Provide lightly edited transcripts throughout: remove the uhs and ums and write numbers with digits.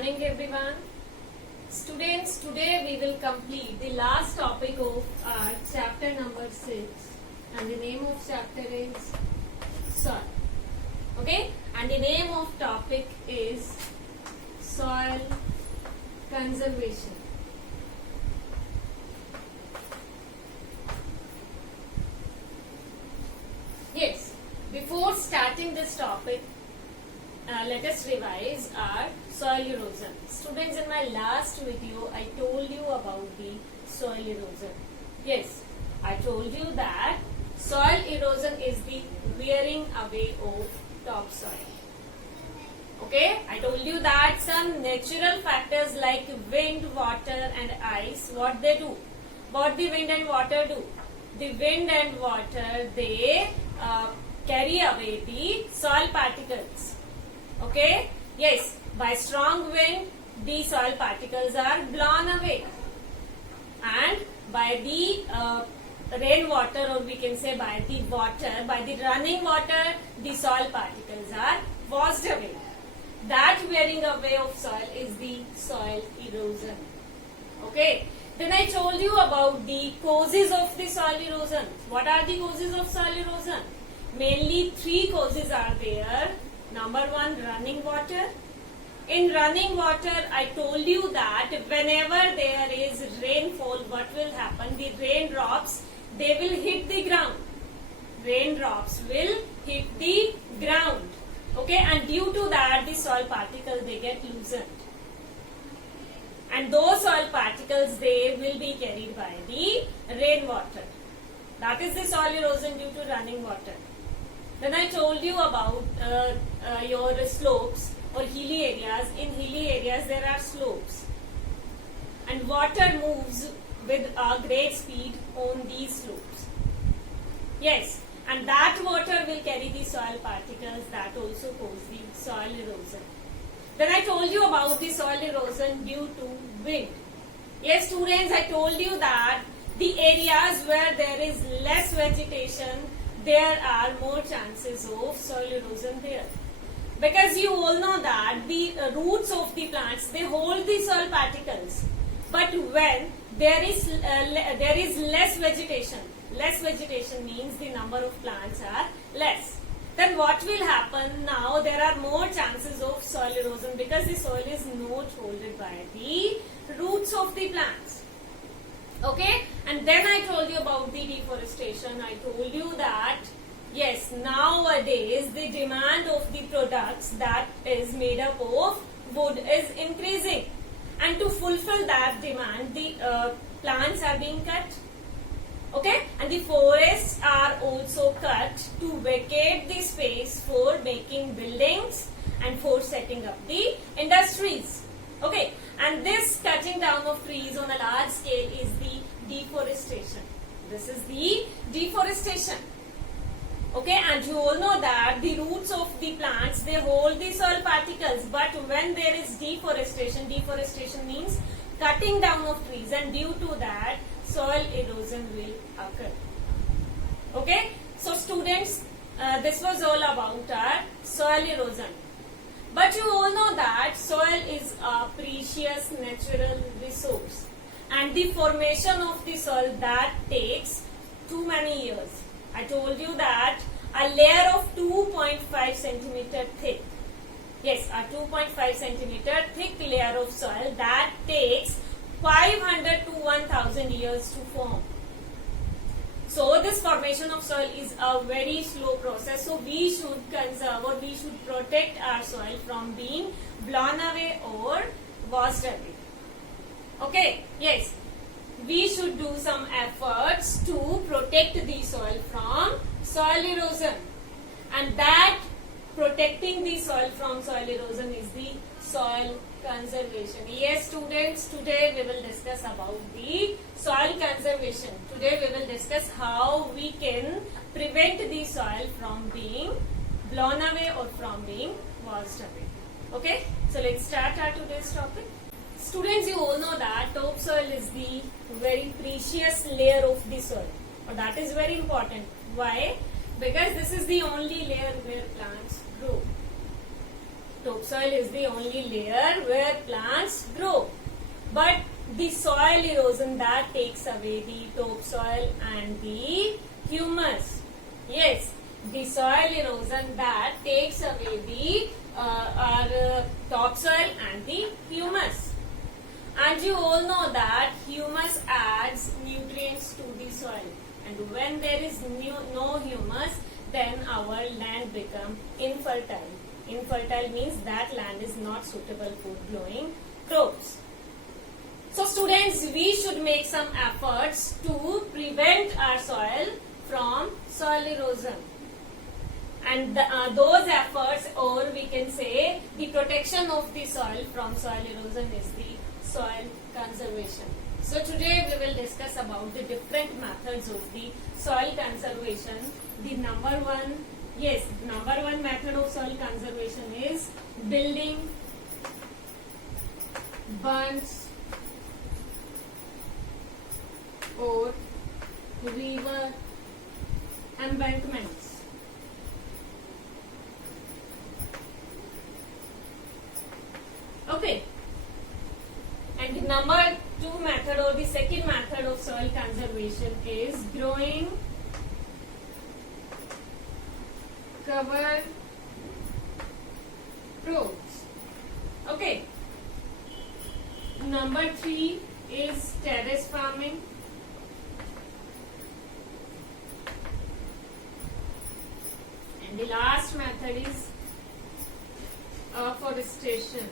morning everyone. Students, today we will complete the last topic of our chapter number 6 and the name of chapter is soil. Okay, and the name of topic is soil conservation. Yes, before starting this topic, let us revise our soil erosion. Students, in my last video, I told you about the soil erosion. Yes, I told you that soil erosion is the wearing away of topsoil. Okay, I told you that some natural factors like wind, water and ice, what they do? What the wind and water do? The wind and water, they carry away the soil particles. Okay, yes, by strong wind the soil particles are blown away, and by the rainwater, or we can say by the water, by the running water, the soil particles are washed away. That wearing away of soil is the soil erosion. Okay, then I told you about the causes of the soil erosion. What are the causes of soil erosion? Mainly three causes are there. Number one, running water. In running water, I told you that whenever there is rainfall, what will happen? The raindrops, they will hit the ground. Raindrops will hit the ground. Okay, and due to that, the soil particles, they get loosened. And those soil particles, they will be carried by the rainwater. That is the soil erosion due to running water. Then I told you about your slopes or hilly areas. In hilly areas there are slopes, and water moves with a great speed on these slopes. Yes, and that water will carry the soil particles that also cause the soil erosion. Then I told you about the soil erosion due to wind. Yes, students, I told you that the areas where there is less vegetation, there are more chances of soil erosion there. Because you all know that the roots of the plants, they hold the soil particles. But when there is less vegetation means the number of plants are less. Then what will happen? Now there are more chances of soil erosion because the soil is not holded by the roots of the plants. Okay, and then I told you about the deforestation. I told you that yes, nowadays the demand of the products that is made up of wood is increasing, and to fulfill that demand the plants are being cut. Okay, and the forests are also cut to vacate the space for making buildings and for setting up the industries. Okay, and this cutting down of trees on a large scale is the deforestation. This is the deforestation. Okay, and you all know that the roots of the plants, they hold the soil particles, but when there is deforestation means cutting down of trees, and due to that soil erosion will occur. Okay, so students, this was all about our soil erosion. But you all know that soil is a precious natural resource, and the formation of the soil, that takes too many years. I told you that a layer of 2.5 centimeter thick, yes, a 2.5 centimeter thick layer of soil, that takes 500 to 1000 years to form. So this formation of soil is a very slow process. So we should conserve, or we should protect our soil from being blown away or washed away. Okay, yes, we should do some efforts to protect the soil from soil erosion, and that protecting the soil from soil erosion is the soil conservation. Yes, students, today we will discuss about the soil conservation. Today we will discuss how we can prevent the soil from being blown away or from being washed away. Okay, so let's start our today's topic. Students, you all know that topsoil is the very precious layer of the soil, or that is very important. Why? Because this is the only layer where plants grow. Topsoil is the only layer where plants grow. But the soil erosion that takes away the topsoil and the humus. Yes, the soil erosion that takes away the topsoil and the humus. And you all know that humus adds nutrients to the soil. And when there is no humus, then our land becomes infertile. Infertile means that land is not suitable for growing crops. So students, we should make some efforts to prevent our soil from soil erosion. And those efforts, or we can say the protection of the soil from soil erosion, is the soil conservation. So today we will discuss about the different methods of the soil conservation. The number one method of soil conservation is building bunds or river embankments. Okay. And the number two method, or the second method of soil conservation, is growing cover crops. Okay. Number three is terrace farming. And the last method is afforestation.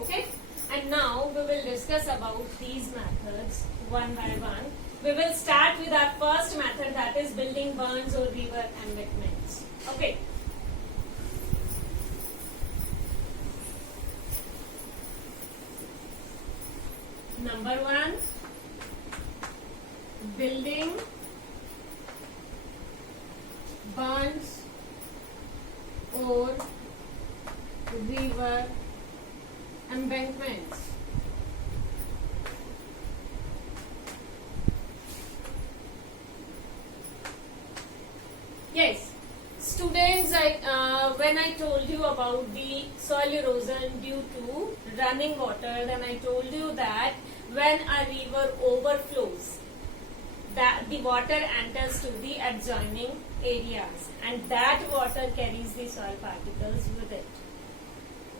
Okay, and now we will discuss about these methods one by one. We will start with our first method, that is building bunds or river embankments. Okay. Number one, building bunds or river embankments. Yes, students, when I told you about the soil erosion due to running water, then I told you that when a river overflows, that the water enters to the adjoining areas, and that water carries the soil particles with it.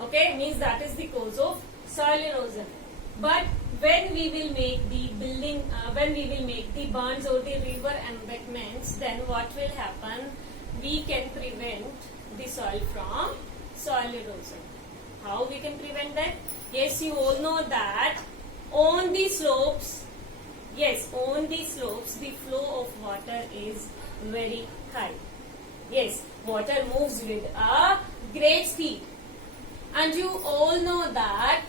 Okay, means that is the cause of soil erosion. But when we will make the bunds or the river embankments, then what will happen? We can prevent the soil from soil erosion. How we can prevent that? Yes, you all know that on the slopes, the flow of water is very high. Yes, water moves with a great speed. And you all know that,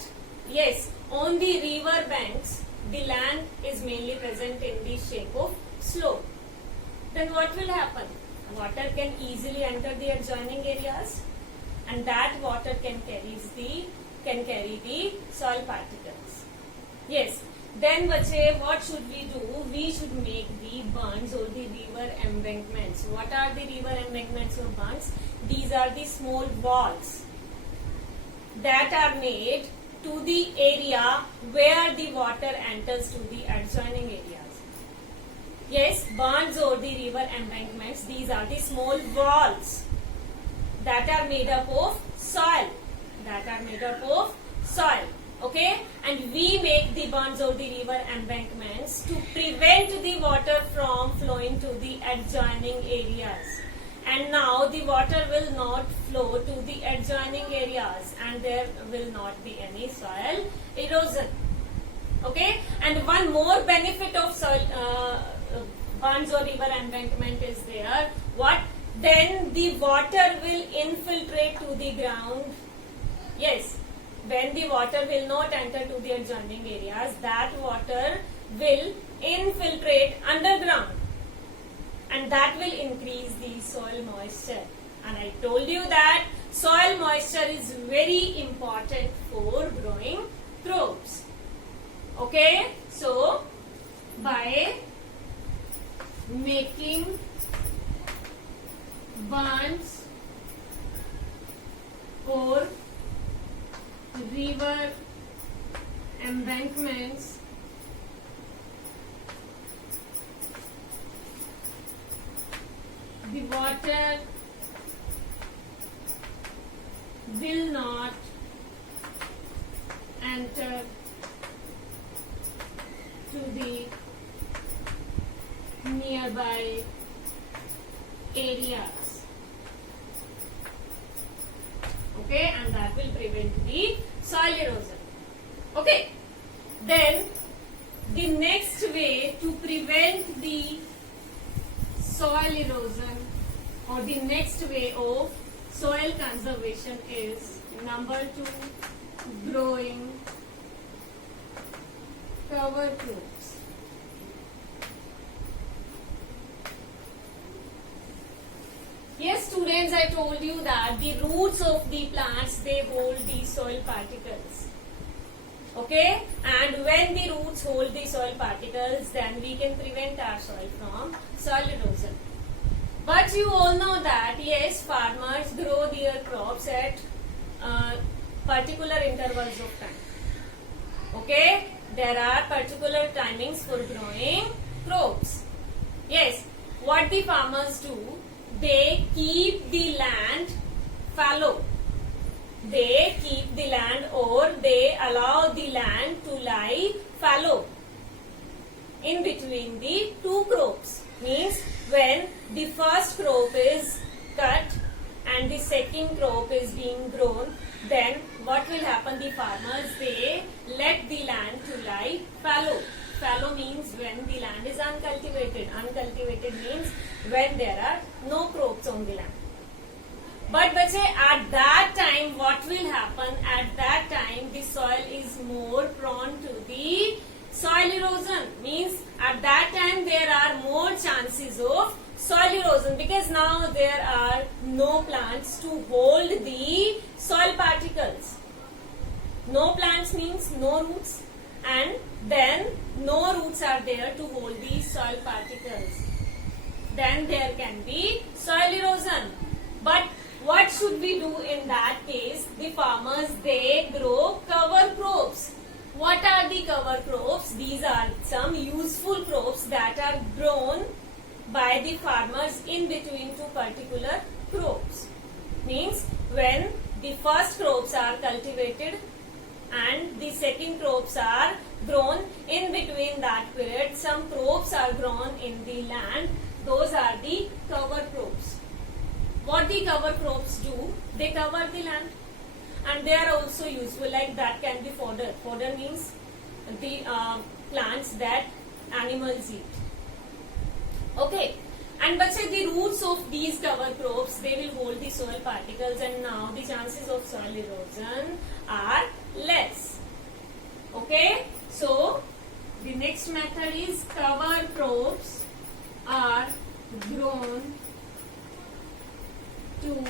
yes, on the river banks, the land is mainly present in the shape of slope. Then what will happen? Water can easily enter the adjoining areas, and that water can carry the soil particles. Yes. Then what should we do? We should make the bunds or the river embankments. What are the river embankments or bunds? These are the small walls that are made to the area where the water enters to the adjoining areas. Yes, bunds or the river embankments, these are the small walls that are made up of soil. Okay, and we make the bunds or the river embankments to prevent the water from flowing to the adjoining areas. And now the water will not flow to the adjoining areas, and there will not be any soil erosion. Okay, and one more benefit of soil bunds or river embankment is there. What? Then the water will infiltrate to the ground. Yes, when the water will not enter to the adjoining areas, that water will infiltrate underground, and that will increase the soil moisture. And I told you that soil moisture is very important for growing crops. Okay, so by making bunds or river embankments the water will not enter to the nearby areas. Okay, and that will prevent the soil erosion. Okay, then the next way to prevent the soil erosion or the next way of soil conservation is number 2, growing cover crops. Yes, students, I told you that the roots of the plants, they hold the soil particles. Okay, and when the roots hold the soil particles, then we can prevent our soil from soil erosion. But you all know that yes, farmers grow their crops at particular intervals of time. Okay, there are particular timings for growing crops. Yes, what the farmers do, they keep the land fallow. They keep the land or they allow the land to lie fallow in between the two crops. Means when the first crop is cut and the second crop is being grown, then what will happen? The farmers, they let the land to lie fallow. Fallow means when the land is uncultivated. Uncultivated means when there are no crops on the land. But bache, at that time, what will happen? At that time, the soil is more prone to the soil erosion. Means at that time, there are more chances of soil erosion because now there are no plants to hold the soil particles. No plants means no roots, and then no roots are there to hold the soil particles. Then there can be soil erosion. But what should we do in that case? The farmers, they grow cover crops. What are the cover crops? These are some useful crops that are grown by the farmers in between two particular crops. Means when the first crops are cultivated and the second crops are grown, in between that period some crops are grown in the land. Those are the cover crops. What the cover crops do, they cover the land and they are also useful, like that can be fodder. Fodder means the plants that animals eat. Okay, and but say the roots of these cover crops, they will hold the soil particles and now the chances of soil erosion are less. Okay, so the next method is cover crops are grown to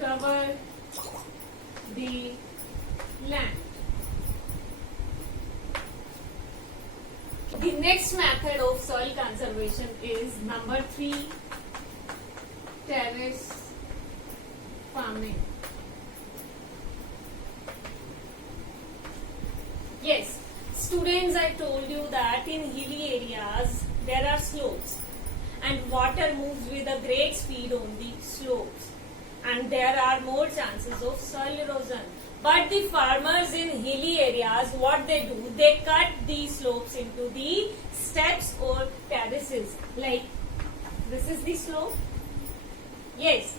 cover the land. The next method of soil conservation is number 3, terrace farming. Yes, students, I told you that in hilly areas there are slopes and water moves with a great speed on the slopes and there are more chances of soil erosion. But the farmers in hilly areas, what they do, they cut the slopes into the steps or terraces. Like this is the slope. Yes,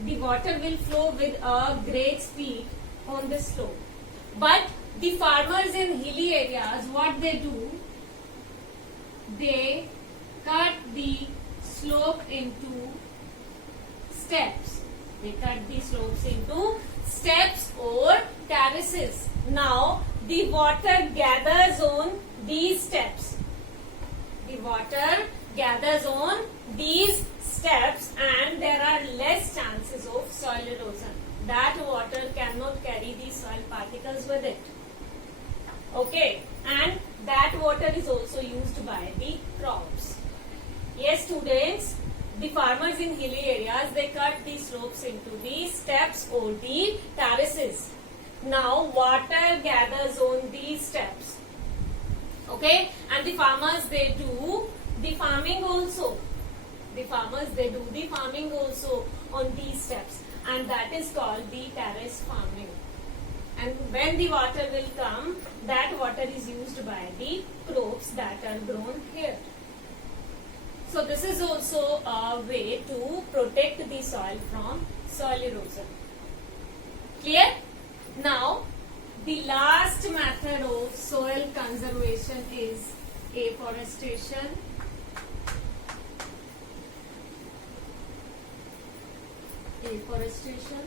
the water will flow with a great speed on the slope. But the farmers in hilly areas, what they do, they cut the slope into steps. They cut the slopes into steps or terraces. Now the water gathers on these steps. The water gathers on these steps and there are less chances of soil erosion. That water cannot carry the soil particles with it. Okay, and that water is also used by the crops. Yes, students, the farmers in hilly areas, they cut the slopes into the steps or the terraces. Now water gathers on these steps. Okay, and the farmers, they do the farming also. The farmers, they do the farming also on these steps, and that is called the terrace farming. And when the water will come, that water is used by the crops that are grown here. So this is also a way to protect the soil from soil erosion. Clear? Now, the last method of soil conservation is afforestation. Afforestation.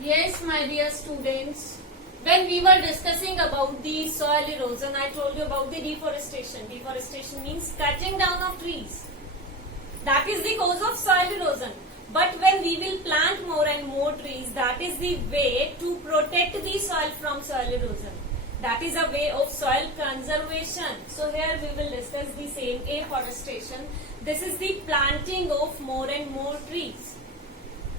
Yes, my dear students, when we were discussing about the soil erosion, I told you about the deforestation. Deforestation means cutting down of trees. That is the cause of soil erosion. But when we will plant more and more trees, that is the way to protect the soil from soil erosion. That is a way of soil conservation. So here we will discuss the same, afforestation. This is the planting of more and more trees.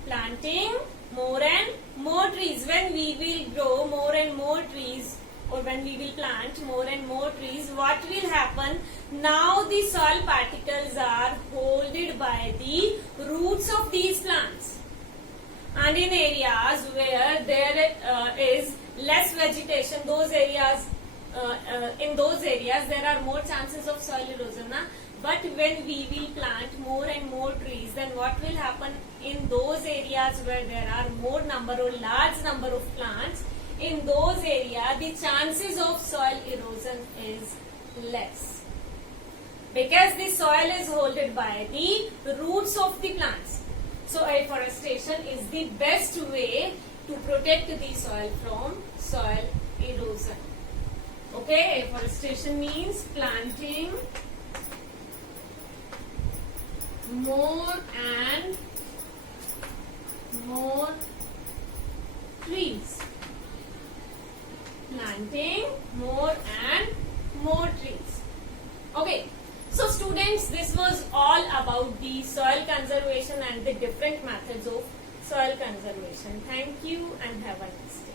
Planting more and more trees. When we will grow more and more trees, or when we will plant more and more trees, what will happen? Now the soil particles are holded by the roots of these plants. And in areas where there is less vegetation, those areas, in those areas there are more chances of soil erosion. But when we will plant more and more trees, then what will happen in those areas where there are more number or large number of plants? In those areas, the chances of soil erosion is less, because the soil is held by the roots of the plants. So afforestation is the best way to protect the soil from soil erosion. Okay, afforestation means planting more and more trees. Planting more and more trees. Okay, so students, this was all about the soil conservation and the different methods of soil conservation. Thank you and have a nice day.